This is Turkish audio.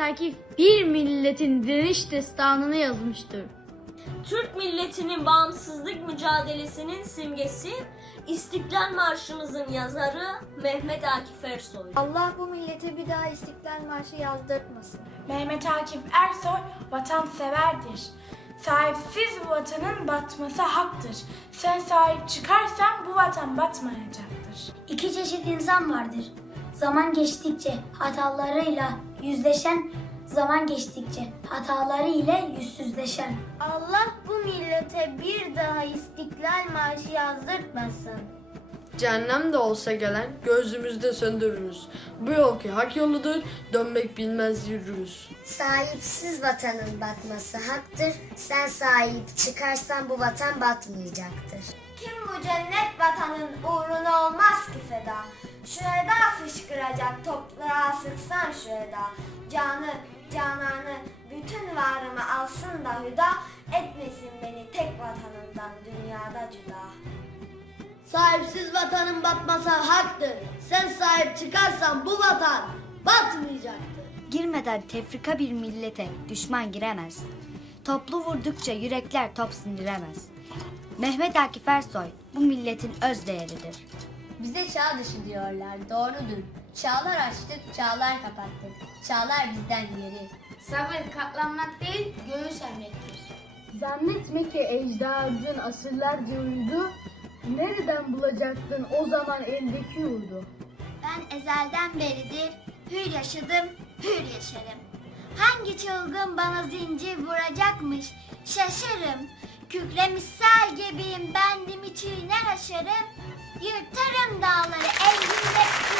Akif bir milletin direniş destanını yazmıştır. Türk milletinin bağımsızlık mücadelesinin simgesi, İstiklal Marşımızın yazarı Mehmet Akif Ersoy. Allah bu millete bir daha İstiklal Marşı yazdırtmasın. Mehmet Akif Ersoy vatanseverdir. Sahipsiz bu vatanın batması haktır. Sen sahip çıkarsan bu vatan batmayacaktır. İki çeşit insan vardır. Zaman geçtikçe hatalarıyla yüzleşen, zaman geçtikçe hataları ile yüzsüzleşen. Allah bu millete bir daha İstiklal Marşı yazdırtmasın. Cehennem de olsa gelen gözümüzde söndürürüz. Bu yol ki hak yoludur, dönmek bilmez yürürüz. Sahipsiz vatanın batması haktır. Sen sahip çıkarsan bu vatan batmayacaktır. Kim bu cennet vatanın uğruna olmaz ki feda? Şu eda fışkıracak toprağa sıksan şu eda. Canı, cananı, bütün varımı alsın da hüda. Etmesin beni tek vatanından dünyada cüda. Sahipsiz vatanın batması haktır. Sen sahip çıkarsan bu vatan batmayacaktır. Girmeden tefrika bir millete düşman giremez. Toplu vurdukça yürekler top sindiremez. Mehmet Akif Ersoy bu milletin öz değeridir. Bize çağ dışı diyorlar, doğrudur. Çağlar açtık, çağlar kapattık. Çağlar bizden geri. Sabır katlanmak değil, göğüs emrektir. Zannetme ki ecdadın asırlarca uyudu. Nereden bulacaktın o zaman eldeki yurdu? Ben ezelden beridir hür yaşadım, hür yaşarım. Hangi çılgın bana zincir vuracakmış şaşarım. Kükremiş sel gibiyim bendim çiğner aşarım. Yırtarım dağları, evimde